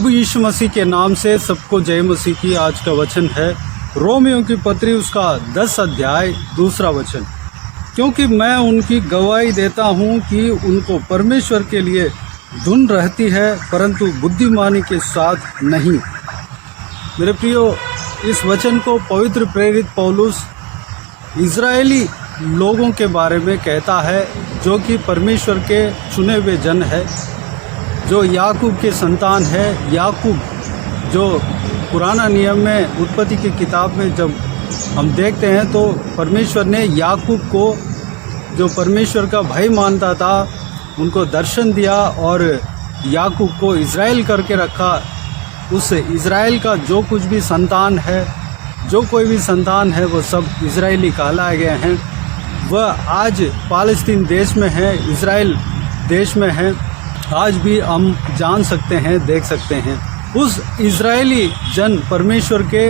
प्रभु यीशु मसीह के नाम से सबको जय मसीह की। आज का वचन है रोमियों की पत्री उसका 10 अध्याय 2 वचन। क्योंकि मैं उनकी गवाही देता हूँ कि उनको परमेश्वर के लिए धुन रहती है परंतु बुद्धिमानी के साथ नहीं। मेरे प्रियो, इस वचन को पवित्र प्रेरित पौलुस इज़राइली लोगों के बारे में कहता है जो कि परमेश्वर के चुने हुए जन है, जो याकूब के संतान है। याकूब जो पुराना नियम में उत्पत्ति की किताब में जब हम देखते हैं तो परमेश्वर ने याकूब को, जो परमेश्वर का भाई मानता था, उनको दर्शन दिया और याकूब को इज़राइल करके रखा। उस इज़राइल का जो कुछ भी संतान है, जो कोई भी संतान है, वो सब इज़राइली कहलाए गए हैं। वह आज पालस्तीन देश में है, इज़राइल देश में है। आज भी हम जान सकते हैं, देख सकते हैं। उस इज़राइली जन परमेश्वर के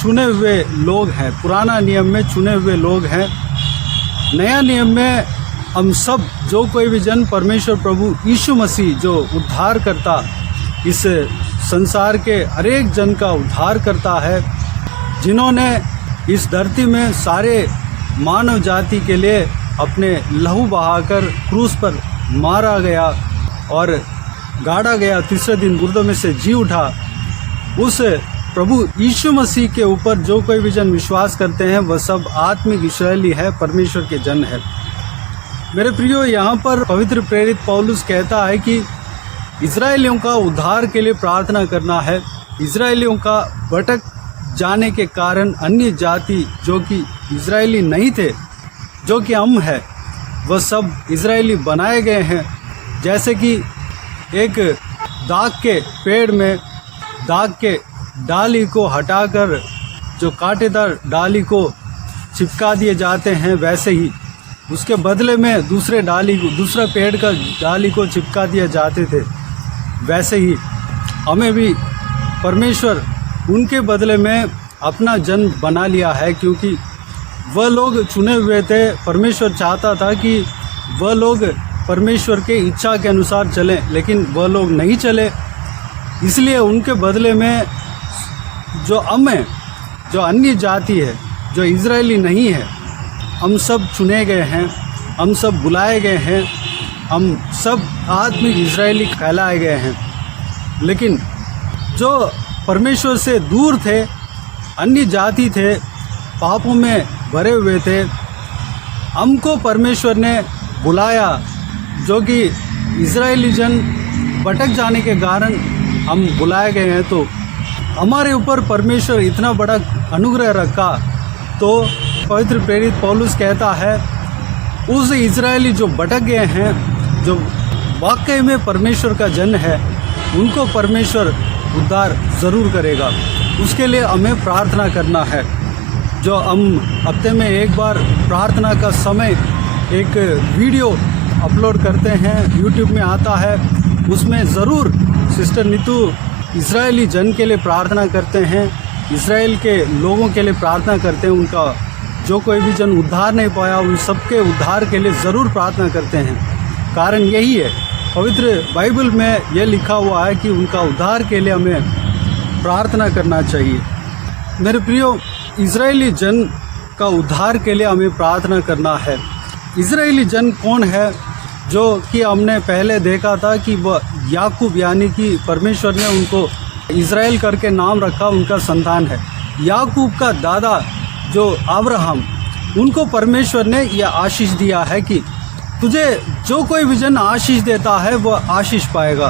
चुने हुए लोग हैं। पुराना नियम में चुने हुए लोग हैं। नया नियम में हम सब, जो कोई भी जन परमेश्वर प्रभु यीशु मसीह जो उद्धार करता, इस संसार के हर एक जन का उद्धार करता है, जिन्होंने इस धरती में सारे मानव जाति के लिए अपने लहू बहाकर क्रूस पर मारा गया और गाड़ा गया, तीसरे दिन मुर्दों में से जी उठा। उस प्रभु यीशु मसीह के ऊपर जो कोई भी जन विश्वास करते हैं वह सब आत्मिक इस्राएली है, परमेश्वर के जन है। मेरे प्रियो, यहाँ पर पवित्र प्रेरित पौलुस कहता है कि इज़राइलियों का उद्धार के लिए प्रार्थना करना है। इज़राइलियों का भटक जाने के कारण अन्य जाति जो कि इज़राइली नहीं थे, जो कि हम हैं, वह सब इज़राइली बनाए गए हैं। जैसे कि एक दाख के पेड़ में दाख के डाली को हटाकर जो कांटेदार डाली को चिपका दिए जाते हैं, वैसे ही उसके बदले में दूसरा पेड़ का डाली को चिपका दिए जाते थे। वैसे ही हमें भी परमेश्वर उनके बदले में अपना जन बना लिया है, क्योंकि वह लोग चुने हुए थे। परमेश्वर चाहता था कि वह लोग परमेश्वर के इच्छा के अनुसार चलें, लेकिन वह लोग नहीं चले। इसलिए उनके बदले में जो हमें, जो अन्य जाति है, जो इज़राइली नहीं है, हम सब चुने गए हैं, हम सब बुलाए गए हैं, हम सब आत्मिक इज़राइली कहलाए गए हैं। लेकिन जो परमेश्वर से दूर थे, अन्य जाति थे, पापों में भरे हुए थे, हमको परमेश्वर ने बुलाया। जो कि इज़राइली जन भटक जाने के कारण हम बुलाए गए हैं, तो हमारे ऊपर परमेश्वर इतना बड़ा अनुग्रह रखा। तो पवित्र प्रेरित पौलुस कहता है उस इज़राइली जो भटक गए हैं, जो वाकई में परमेश्वर का जन है, उनको परमेश्वर उद्धार ज़रूर करेगा। उसके लिए हमें प्रार्थना करना है। जो हम हफ्ते में एक बार प्रार्थना का समय एक वीडियो अपलोड करते हैं, यूट्यूब में आता है, उसमें ज़रूर सिस्टर नीतू इज़राइली जन के लिए प्रार्थना करते हैं, इज़राइल के लोगों के लिए प्रार्थना करते हैं। उनका जो कोई भी जन उद्धार नहीं पाया, उन सबके उद्धार के लिए ज़रूर प्रार्थना करते हैं। कारण यही है, पवित्र बाइबल में यह लिखा हुआ है कि उनका उद्धार के लिए हमें प्रार्थना करना चाहिए। मेरे प्रियो, इज़राइली जन का उद्धार के लिए हमें प्रार्थना करना है। इज़राइली जन कौन है? जो कि हमने पहले देखा था कि वह याकूब, यानी कि परमेश्वर ने उनको इज़राइल करके नाम रखा, उनका संतान है। याकूब का दादा जो अब्राहम, उनको परमेश्वर ने यह आशीष दिया है कि तुझे जो कोई भी जन आशीष देता है वह आशीष पाएगा,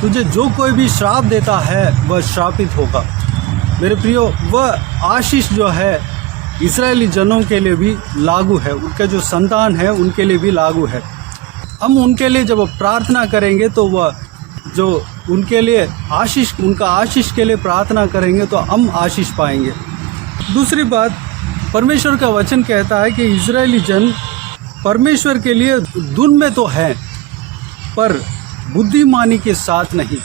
तुझे जो कोई भी श्राप देता है वह श्रापित होगा। मेरे प्रियो, वह आशीष जो है इज़राइली जनों के लिए भी लागू है, उनके जो संतान है उनके लिए भी लागू है। हम उनके लिए जब प्रार्थना करेंगे तो वह जो उनके लिए आशीष, उनका आशीष के लिए प्रार्थना करेंगे तो हम आशीष पाएंगे। दूसरी बात, परमेश्वर का वचन कहता है कि इज़राइली जन परमेश्वर के लिए धुन में तो हैं पर बुद्धिमानी के साथ नहीं।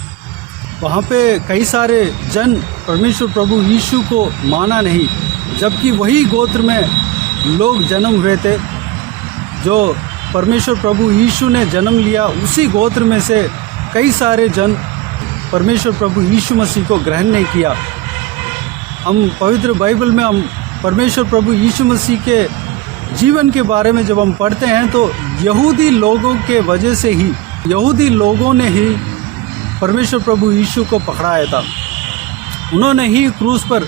वहाँ पे कई सारे जन परमेश्वर प्रभु यीशु को माना नहीं, जबकि वही गोत्र में लोग जन्म हुए थे। जो परमेश्वर प्रभु यीशु ने जन्म लिया, उसी गोत्र में से कई सारे जन परमेश्वर प्रभु यीशु मसीह को ग्रहण नहीं किया। हम पवित्र बाइबल में हम परमेश्वर प्रभु यीशु मसीह के जीवन के बारे में जब हम पढ़ते हैं तो यहूदी लोगों के वजह से ही, यहूदी लोगों ने ही परमेश्वर प्रभु यीशु को पकड़ाया था। उन्होंने ही क्रूस पर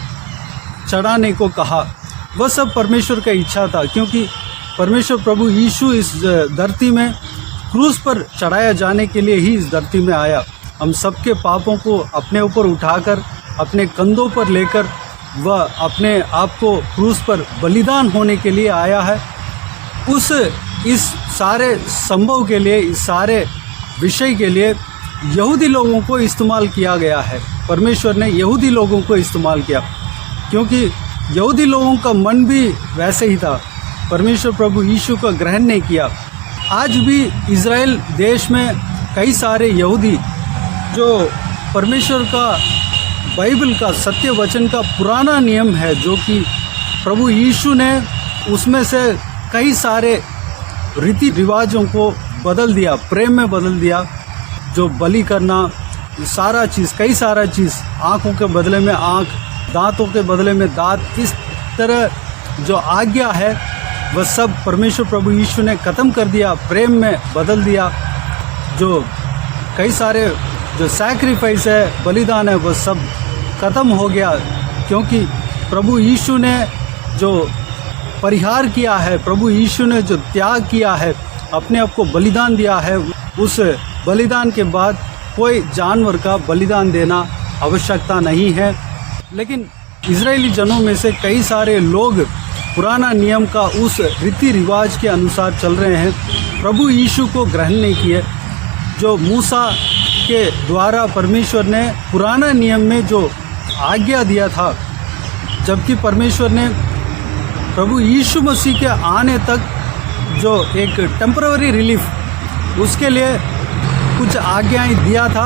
चढ़ाने को कहा। वह सब परमेश्वर का इच्छा था, क्योंकि परमेश्वर प्रभु यीशु इस धरती में क्रूस पर चढ़ाया जाने के लिए ही इस धरती में आया। हम सबके पापों को अपने ऊपर उठाकर, अपने कंधों पर लेकर वह अपने आप को क्रूस पर बलिदान होने के लिए आया है। इस सारे संभव के लिए, इस सारे विषय के लिए यहूदी लोगों को इस्तेमाल किया गया है। परमेश्वर ने यहूदी लोगों को इस्तेमाल किया, क्योंकि यहूदी लोगों का मन भी वैसे ही था। परमेश्वर प्रभु यीशु का ग्रहण नहीं किया। आज भी इज़राइल देश में कई सारे यहूदी जो परमेश्वर का, बाइबल का, सत्य वचन का पुराना नियम है, जो कि प्रभु यीशु ने उसमें से कई सारे रीति रिवाजों को बदल दिया, प्रेम में बदल दिया। जो बलि करना, सारा चीज़, कई सारा चीज़, आँखों के बदले में आँख, दांतों के बदले में दांत, इस तरह जो आज्ञा है वह सब परमेश्वर प्रभु यीशु ने ख़त्म कर दिया, प्रेम में बदल दिया। जो कई सारे जो सैक्रिफाइस है, बलिदान है, वह सब ख़त्म हो गया, क्योंकि प्रभु यीशु ने जो परिहार किया है, प्रभु यीशु ने जो त्याग किया है, अपने आप को बलिदान दिया है। उस बलिदान के बाद कोई जानवर का बलिदान देना आवश्यकता नहीं है। लेकिन इजरायली जनों में से कई सारे लोग पुराना नियम का उस रीति रिवाज के अनुसार चल रहे हैं, प्रभु यीशु को ग्रहण नहीं किए। जो मूसा के द्वारा परमेश्वर ने पुराना नियम में जो आज्ञा दिया था, जबकि परमेश्वर ने प्रभु यीशु मसीह के आने तक जो एक टेम्पररी रिलीफ, उसके लिए कुछ आज्ञाएं दिया था,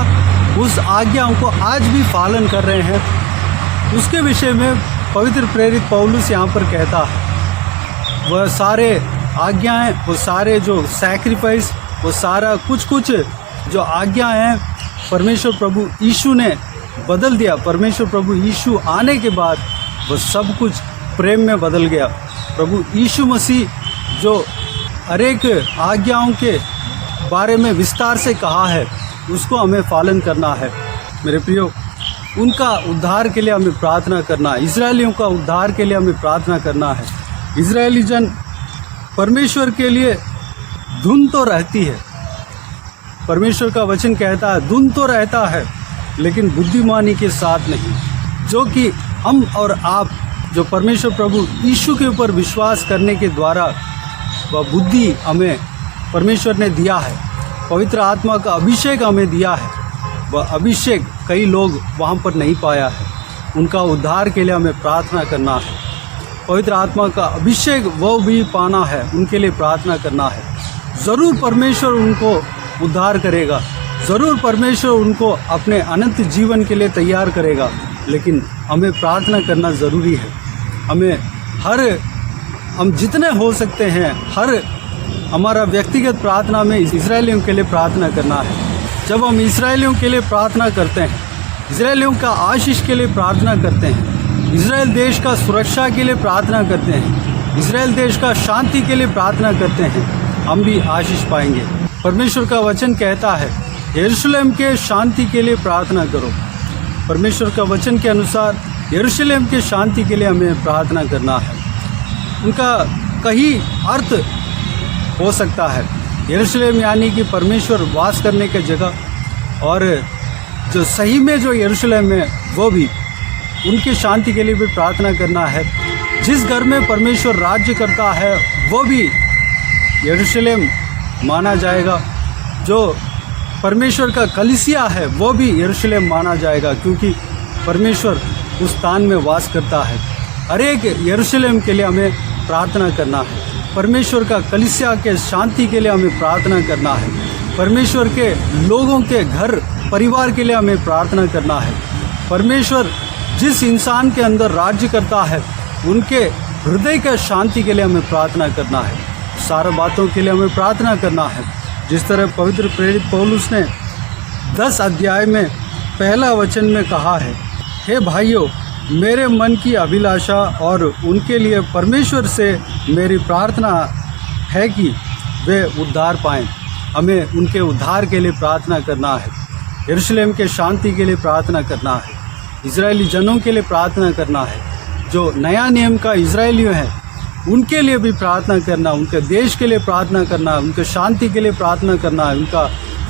उस आज्ञाओं को आज भी पालन कर रहे हैं। उसके विषय में पवित्र प्रेरित पौलुस यहाँ पर कहता है, वह सारे आज्ञाएं, वो सारे जो सैक्रिफाइस, वो सारा कुछ जो आज्ञाएं हैं, परमेश्वर प्रभु यीशु ने बदल दिया। परमेश्वर प्रभु यीशु आने के बाद वह सब कुछ प्रेम में बदल गया। प्रभु यीशु मसीह जो हर एक आज्ञाओं के बारे में विस्तार से कहा है, उसको हमें पालन करना है। मेरे प्रियो, उनका उद्धार के लिए हमें प्रार्थना करना है। इजरायलियों का उद्धार के लिए हमें प्रार्थना करना है। इजरायली जन परमेश्वर के लिए धुन तो रहती है, परमेश्वर का वचन कहता है धुन तो रहता है, लेकिन बुद्धिमानी के साथ नहीं। जो कि हम और आप जो परमेश्वर प्रभु यीशु के ऊपर विश्वास करने के द्वारा वह बुद्धि हमें परमेश्वर ने दिया है, पवित्र आत्मा का अभिषेक हमें दिया है। वह अभिषेक कई लोग वहाँ पर नहीं पाया है। उनका उद्धार के लिए हमें प्रार्थना करना है। पवित्र आत्मा का अभिषेक वो भी पाना है, उनके लिए प्रार्थना करना है। ज़रूर परमेश्वर उनको उद्धार करेगा, ज़रूर परमेश्वर उनको अपने अनंत जीवन के लिए तैयार करेगा, लेकिन हमें प्रार्थना करना ज़रूरी है। हम जितने हो सकते हैं, हमारा व्यक्तिगत प्रार्थना में इजरायलियों के लिए प्रार्थना करना है। जब हम इजरायलियों के लिए प्रार्थना करते हैं, इजरायलियों का आशीष के लिए प्रार्थना करते हैं, इजराइल देश का सुरक्षा के लिए प्रार्थना करते हैं, इजराइल देश का शांति के लिए प्रार्थना करते हैं, हम भी आशीष पाएंगे। परमेश्वर का वचन कहता है, यरूशलेम के शांति के लिए प्रार्थना करो। परमेश्वर का वचन के अनुसार यरूशलेम के शांति के लिए हमें प्रार्थना करना है। उनका कई अर्थ हो सकता है। यरूशलेम यानी कि परमेश्वर वास करने की जगह, और जो सही में जो यरूशलेम है वो भी उनकी शांति के लिए भी प्रार्थना करना है। जिस घर में परमेश्वर राज्य करता है वो भी यरूशलेम माना जाएगा। जो परमेश्वर का कलीसिया है वो भी यरूशलेम माना जाएगा, क्योंकि परमेश्वर उस स्थान में वास करता है। हर एक यरूशलेम के लिए हमें प्रार्थना करना है। परमेश्वर का कलीसिया के शांति के लिए हमें प्रार्थना करना है। परमेश्वर के लोगों के घर परिवार के लिए हमें प्रार्थना करना है। परमेश्वर जिस इंसान के अंदर राज्य करता है उनके हृदय का शांति के लिए हमें प्रार्थना करना है। सारे बातों के लिए हमें प्रार्थना करना है। जिस तरह पवित्र प्रेरित पौलुस ने 10 अध्याय में पहला वचन में कहा है, हे भाइयों, मेरे मन की अभिलाषा और उनके लिए परमेश्वर से मेरी प्रार्थना है कि वे उद्धार पाएं। हमें उनके उद्धार के लिए प्रार्थना करना है, यरूशलेम के शांति के लिए प्रार्थना करना है, इजरायली जनों के लिए प्रार्थना करना है, जो नया नियम का इजरायलियों हैं उनके लिए भी प्रार्थना करना, उनके देश के लिए प्रार्थना करना, उनके शांति के लिए प्रार्थना करना है, उनका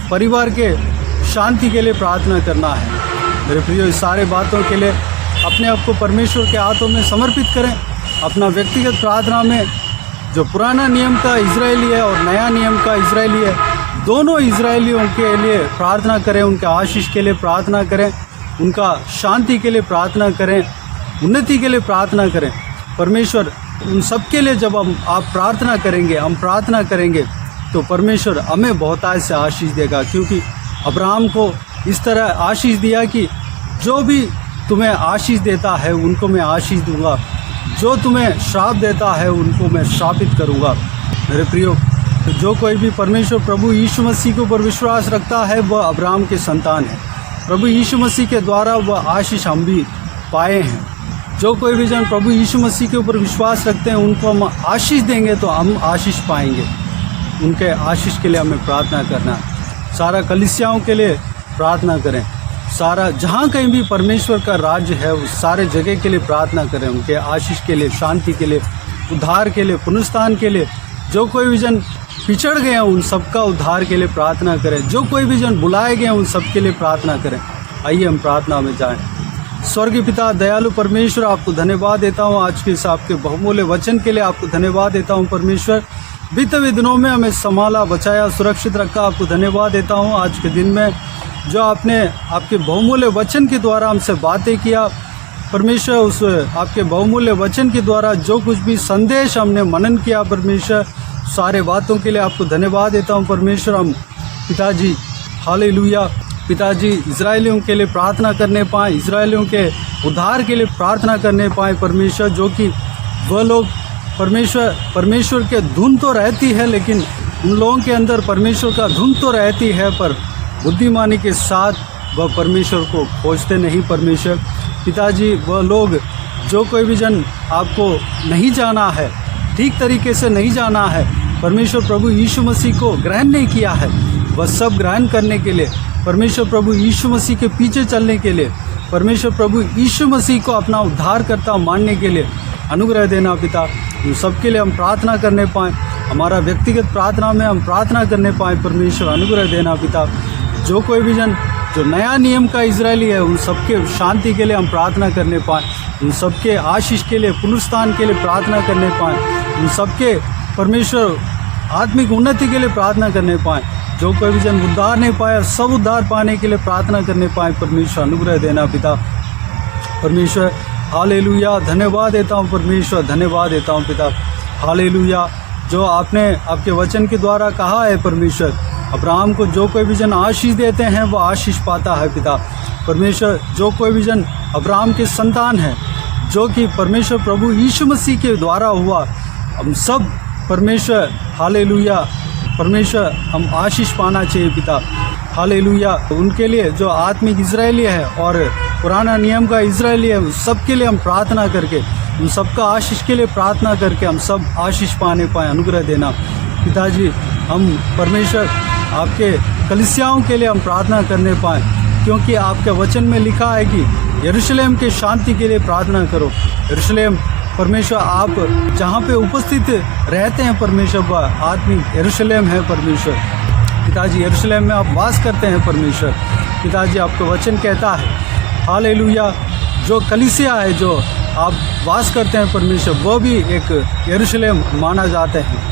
परिवार के शांति के लिए प्रार्थना करना है। मेरे प्रियो, इस सारे बातों के लिए अपने आप को परमेश्वर के हाथों में समर्पित करें। अपना व्यक्तिगत प्रार्थना में जो पुराना नियम का इजरायली है और नया नियम का इजरायली है, दोनों इजरायलियों के लिए प्रार्थना करें, उनके आशीष के लिए प्रार्थना करें, उनका शांति के लिए प्रार्थना करें, उन्नति के लिए प्रार्थना करें। परमेश्वर उन सब के लिए जब आप प्रार्थना करेंगे, हम प्रार्थना करेंगे, तो परमेश्वर हमें बहुतायत से आशीष देगा। क्योंकि अब्राहम को इस तरह आशीष दिया कि जो भी तुम्हें आशीष देता है उनको मैं आशीष दूंगा, जो तुम्हें श्राप देता है उनको मैं श्रापित करूंगा। मेरे प्रियो, जो कोई भी परमेश्वर प्रभु यीशु मसीह के ऊपर विश्वास रखता है वह अब्राहम के संतान है। प्रभु यीशु मसीह के द्वारा वह आशीष हम भी पाए हैं। जो कोई भी जन प्रभु यीशु मसीह के ऊपर विश्वास रखते हैं उनको हम आशीष देंगे तो हम आशीष पाएंगे। उनके आशीष के लिए हमें प्रार्थना करना है। सारा कलीसियाओं के लिए प्रार्थना करें, सारा जहाँ कहीं भी परमेश्वर का राज्य है उस सारे जगह के लिए प्रार्थना करें, उनके आशीष के लिए, शांति के लिए, उद्धार के लिए, पुनरुत्थान के लिए। जो कोई भी जन पिछड़ गए हैं उन सबका उद्धार के लिए प्रार्थना करें, जो कोई भी जन बुलाए गए हैं उन सब के लिए प्रार्थना करें। आइए हम प्रार्थना में जाएं। स्वर्गीय पिता, दयालु परमेश्वर, आपको धन्यवाद देता हूँ आज के इस आपके बहुमूल्य वचन के लिए। आपको धन्यवाद देता हूँ परमेश्वर, बीते हुए दिनों में हमें संभाला, बचाया, सुरक्षित रखा। आपको धन्यवाद देता हूँ आज के दिन में जो आपने आपके बहुमूल्य वचन के द्वारा हमसे बातें किया परमेश्वर। उस आपके बहुमूल्य वचन के द्वारा जो कुछ भी संदेश हमने मनन किया परमेश्वर, सारे बातों के लिए आपको धन्यवाद देता हूँ परमेश्वर। हम पिताजी, हालेलुया, पिताजी इजरायलियों के लिए प्रार्थना करने पाएँ, इजरायलियों के उद्धार के लिए प्रार्थना करने पाएँ परमेश्वर। जो कि वह लोग परमेश्वर के धुन तो रहती है, लेकिन उन लोगों के अंदर परमेश्वर का धुन तो रहती है, पर बुद्धिमानी के साथ वह परमेश्वर को खोजते नहीं परमेश्वर। पिताजी, वह लोग जो कोई भी जन आपको नहीं जाना है, ठीक तरीके से नहीं जाना है परमेश्वर, प्रभु यीशु मसीह को ग्रहण नहीं किया है, वह सब ग्रहण करने के लिए परमेश्वर प्रभु यीशु मसीह के पीछे चलने के लिए, परमेश्वर प्रभु यीशु मसीह को अपना उद्धारकर्ता मानने के लिए अनुग्रह देना पिता। उन सब के लिए हम प्रार्थना करने पाएँ, हमारा व्यक्तिगत प्रार्थना में हम प्रार्थना करने पाएँ परमेश्वर, अनुग्रह देना पिता। जो कोई भी जन जो नया नियम का इजरायली है उन सबके शांति के लिए हम प्रार्थना करने पाएँ, उन सबके आशीष के लिए, पुनरुत्थान के लिए प्रार्थना करने पाएँ, उन सबके परमेश्वर आत्मिक उन्नति के लिए प्रार्थना करने पाएँ। जो कोई भी जन उद्धार नहीं पाया सब उद्धार पाने के लिए प्रार्थना करने पाएँ परमेश्वर, अनुग्रह देना पिता। परमेश्वर हालेलुया, धन्यवाद देता हूँ परमेश्वर, धन्यवाद देता हूँ पिता। हालेलुया, जो आपने आपके वचन के द्वारा कहा है परमेश्वर, अब्राहम को जो कोई भी जन आशीष देते हैं वो आशीष पाता है पिता। परमेश्वर, जो कोई भी जन अब्राहम के संतान है, जो कि परमेश्वर प्रभु यीशु मसीह के द्वारा हुआ, हम सब परमेश्वर हालेलुया, परमेश्वर हम आशीष पाना चाहिए पिता। हालेलुया, उनके लिए जो आत्मिक इजरायली है और पुराना नियम का इजरायली है, उस सब के लिए हम प्रार्थना करके, उन सबका आशीष के लिए प्रार्थना करके हम सब आशीष पाने पाएँ, अनुग्रह देना पिताजी। हम परमेश्वर आपके कलीसियाओं के लिए हम प्रार्थना करने पाएँ, क्योंकि आपके वचन में लिखा है कि यरूशलेम के शांति के लिए प्रार्थना करो। यरूशलेम परमेश्वर, आप जहाँ पे उपस्थित रहते हैं परमेश्वर, वह आत्मिक यरूशलेम है परमेश्वर। पिताजी, यरूशलेम में आप वास करते हैं परमेश्वर। पिताजी, आपका वचन कहता है हालेलुया, जो कलीसिया है जो आप वास करते हैं परमेश्वर, वो भी एक यरूशलेम माना जाते हैं।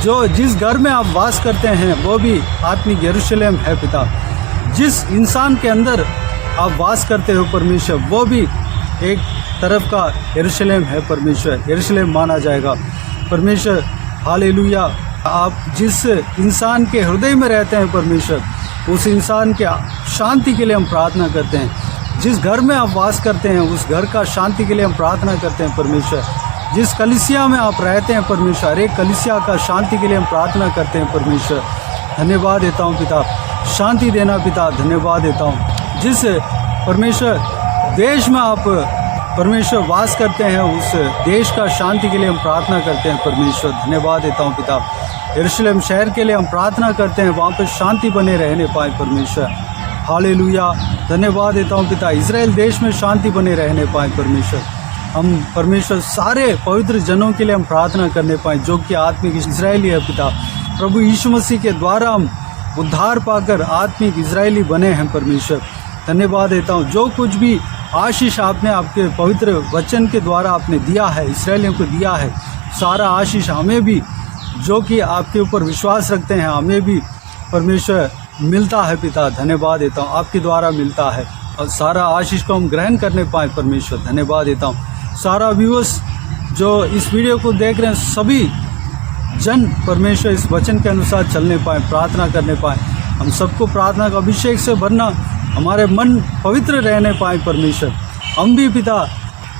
जो जिस घर में आप वास करते हैं वो भी आत्मिक यरूशलेम है पिता। जिस इंसान के अंदर आप वास करते हो परमेश्वर, वो भी एक तरफ का यरूशलेम है परमेश्वर, यरूशलेम माना जाएगा परमेश्वर। हालेलुया, आप जिस इंसान के हृदय में रहते हैं परमेश्वर, उस इंसान के शांति के लिए हम प्रार्थना करते हैं। जिस घर में आप वास करते हैं उस घर का शांति के लिए हम प्रार्थना करते हैं परमेश्वर। जिस कलीसिया में आप रहते हैं परमेश्वर, हर एक कलीसिया का शांति के लिए हम प्रार्थना करते हैं परमेश्वर। धन्यवाद देता हूँ पिता, शांति देना पिता, धन्यवाद देता हूँ। जिस परमेश्वर देश में आप परमेश्वर वास करते हैं, उस देश का शांति के लिए हम प्रार्थना करते हैं। परमेश्वर धन्यवाद देता हूँ पिता। यरूशलेम शहर के लिए हम प्रार्थना करते हैं, वहाँ पर शांति बने रहने पाए परमेश्वर। हालेलुया, धन्यवाद देता हूँ पिता। इज़राइल देश में शांति बने रहने पाए परमेश्वर। हम परमेश्वर सारे पवित्र जनों के लिए हम प्रार्थना करने पाए जो कि आत्मिक इज़राइली है पिता। प्रभु यीशु मसीह के द्वारा हम उद्धार पाकर आत्मिक इज़राइली बने हैं परमेश्वर। धन्यवाद देता हूँ। जो कुछ भी आशीष आपने आपके पवित्र वचन के द्वारा आपने दिया है, इस्राएलियों को दिया है, सारा आशीष हमें भी, जो कि आपके ऊपर विश्वास रखते हैं, हमें भी परमेश्वर मिलता है पिता। धन्यवाद देता हूँ, आपके द्वारा मिलता है और सारा आशीष को हम ग्रहण करने पाए परमेश्वर। धन्यवाद देता हूँ। सारा व्यूअर्स जो इस वीडियो को देख रहे हैं, सभी जन परमेश्वर इस वचन के अनुसार चलने पाए, प्रार्थना करने पाए। हम सबको प्रार्थना का अभिषेक से भरना, हमारे मन पवित्र रहने पाए परमेश्वर। हम भी पिता,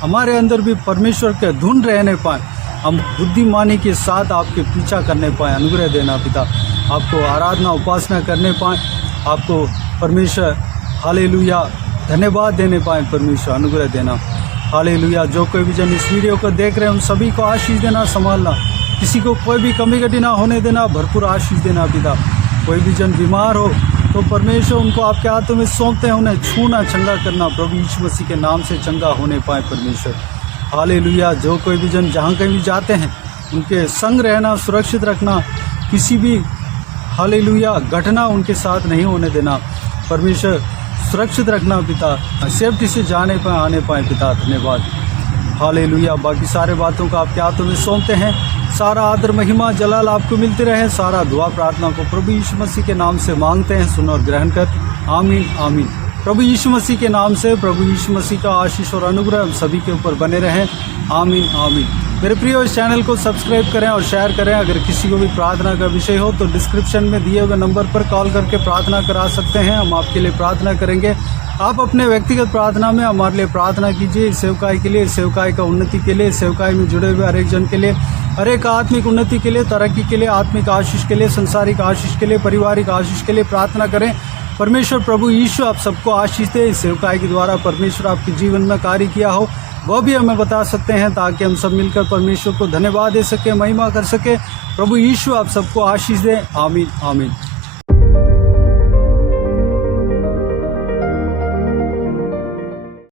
हमारे अंदर भी परमेश्वर के धुन रहने पाए, हम बुद्धिमानी के साथ आपके पीछा करने पाए। अनुग्रह देना पिता, आपको आराधना उपासना करने पाए, आपको परमेश्वर हालेलुया धन्यवाद देने पाए परमेश्वर। अनुग्रह देना हालेलुया। जो कोई भी जन इस वीडियो को देख रहे हैं, उन सभी को आशीष देना, संभालना, किसी को कोई भी कमी घटी ना होने देना, भरपूर आशीष देना पिता। कोई भी जन बीमार हो तो परमेश्वर उनको आपके हाथों में सौंपते हैं, उन्हें छूना, चंगा करना, प्रभु यीशु मसीह के नाम से चंगा होने पाए परमेश्वर। हालेलुया। जो कोई भी जन जहाँ कहीं भी जाते हैं, उनके संग रहना, सुरक्षित रखना, किसी भी हालेलुया घटना उनके साथ नहीं होने देना परमेश्वर। सुरक्षित रखना पिता, सेफ्टी से जाने पाए, आने पाए पिता। धन्यवाद हालेलुया। बाकी सारे बातों को आपके हाथों में सौंपते हैं। सारा आदर महिमा जलाल आपको मिलते रहे। सारा दुआ प्रार्थना को प्रभु यीशु मसीह के नाम से मांगते हैं, सुन और ग्रहण कर। आमीन आमीन। प्रभु यीशु मसीह के नाम से प्रभु यीशु मसीह का आशीष और अनुग्रह हम सभी के ऊपर बने रहें। आमीन आमीन। मेरे प्रियो, इस चैनल को सब्सक्राइब करें और शेयर करें। अगर किसी को भी प्रार्थना का विषय हो तो डिस्क्रिप्शन में दिए हुए नंबर पर कॉल करके प्रार्थना करा सकते हैं। हम आपके लिए प्रार्थना करेंगे। आप अपने व्यक्तिगत प्रार्थना में हमारे लिए प्रार्थना कीजिए, इस सेवकाई के लिए, इस सेवकाई का उन्नति के लिए, सेवकाई में जुड़े हुए हर एक जन के लिए, हर एक आत्मिक उन्नति के लिए, तरक्की के लिए, आत्मिक आशीष के लिए, संसारिक आशीष के लिए, पारिवारिक आशीष के लिए प्रार्थना करें। परमेश्वर प्रभु यीशु आप सबको आशीष दे। इस सेवकाई के द्वारा परमेश्वर आपके जीवन में कार्य किया हो वह भी हमें बता सकते हैं, ताकि हम सब मिलकर परमेश्वर को धन्यवाद दे सके, महिमा कर सके। प्रभु यीशु आप सबको आशीष दे। आमीन आमीन।